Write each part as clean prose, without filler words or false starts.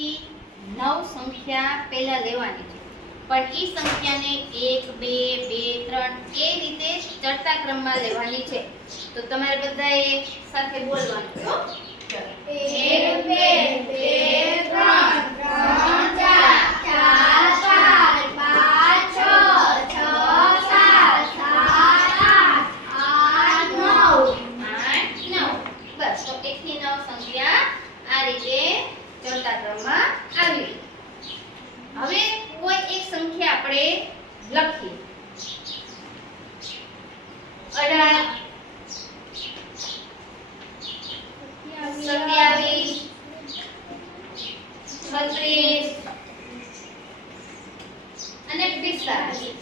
થી 9 સંખ્યા પહેલા લેવાની છે, પણ ઈ સંખ્યાને 1 2 2 3 એ રીતે ચડતા ક્રમમાં લેવાની છે. તો તમારે બધાએ સાથે બોલવાનું છે. 1 2 2 3 ચડતા ક્રમમાં આવી. હવે કોઈ એક સંખ્યા આપણે લખીએ. 18 27 36 અને 45.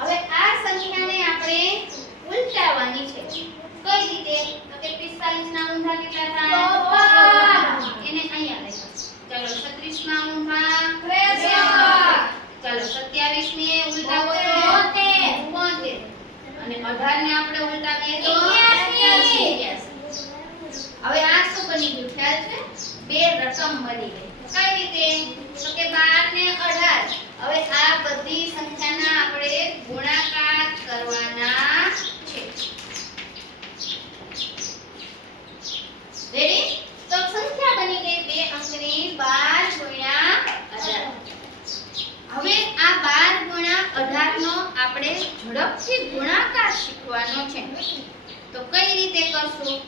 હવે આ સંખ્યાને આપણે ઉલટાવવાની છે. કઈ રીતે? તો કે 45 ના ઊંધા કેટલા થાય? એને અહીંયા લખો. ચલો 36 ના ઊંધા 63. ચલો 27 ને ઉલટાવો તો 72. અને 18 ને આપણે ઉલટાવીએ તો 81. હવે આ શું બની ગયું ખ્યાલ છે? બે રકમ બની ગઈ. કઈ રીતે? તો કે 12 ને 18. હવે આ બધી સંખ્યાના આપણે ગુણાકાર કરવાના છે. રેડી? તો સંખ્યા બની ગઈ બે અંકની 12 ગુણ્યા 18. હવે આ 12 ગુણ્યા 18 નો આપણે ઝડપથી ગુણાકાર શીખવાનો છે. તો કઈ રીતે કરશું?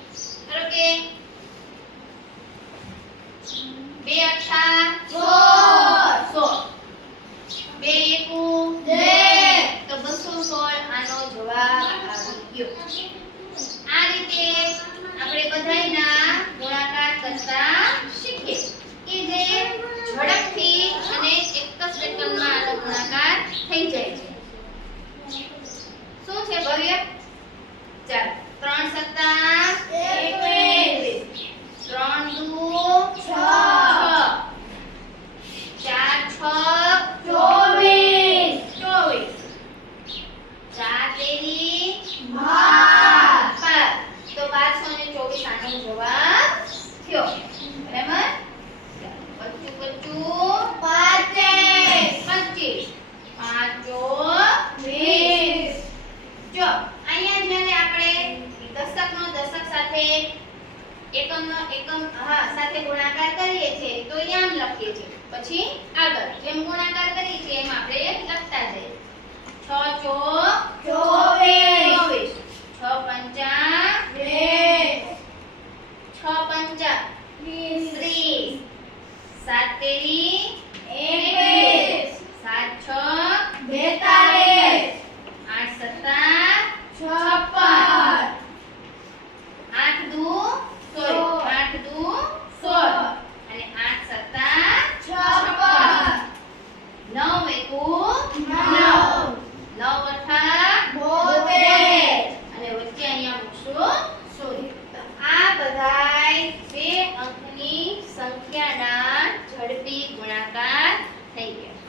ધારો કે 2 8 16 2 1 2 તો 216 આનો જવાબ આવી ગયો. આ રીતે આપણે બધાયના ગુણાકાર કરતા શીખીએ કે જે ઝડપથી અને એક જ સેકન્ડમાં આનો ગુણાકાર થઈ જાય છે. શું છે ભવ્ય? ચાલો 3 સત્તા 21 3 દુ 6 4 6 24 4 તેરી 12. તો 1224 આનો જવાબ થયો. બરાબર? 25 25 20 જો અહીંયા જ્યારે આપણે દશકનો દશક સાથે એકમનો એકમ સાથે ગુણાકાર કરીએ છીએ તો આમ લખીએ છીએ. પછી આગળ જેમ ગુણાકાર કરીએ છીએ એમ આપણે લખતા જઈએ. 6 24 6 પંચા 6 પંચા 30 7 તેરી 21 7 6 42 8 સત્તા 56 8 દુ 8 દુ 16 અને 8 સત્તા 56 9 એકુ 9 9 અઠા 72 અને વચ્ચે અહીંયા મૂકશું 0. તો આ બધાય બે અંકની સંખ્યાના ઝડપી ગુણાકાર થઈ ગયા.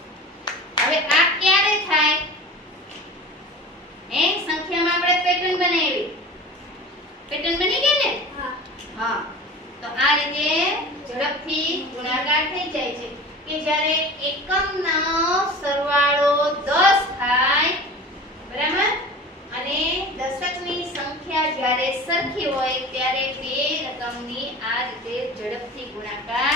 હવે આ ક્યારે થાય? સંખ્યામાં આપણે પેટર્ન બનાવી. પેટર્ન બની ગઈ ને? હા. તો આ રીતે ઝડપથી ગુણાકાર થઈ જાય છે કે જ્યારે એકમનો સરવાળો 10 થાય, બરાબર? અને દશકની સંખ્યા જ્યારે સરખી હોય ત્યારે બે રકમની આ રીતે ઝડપથી ગુણાકાર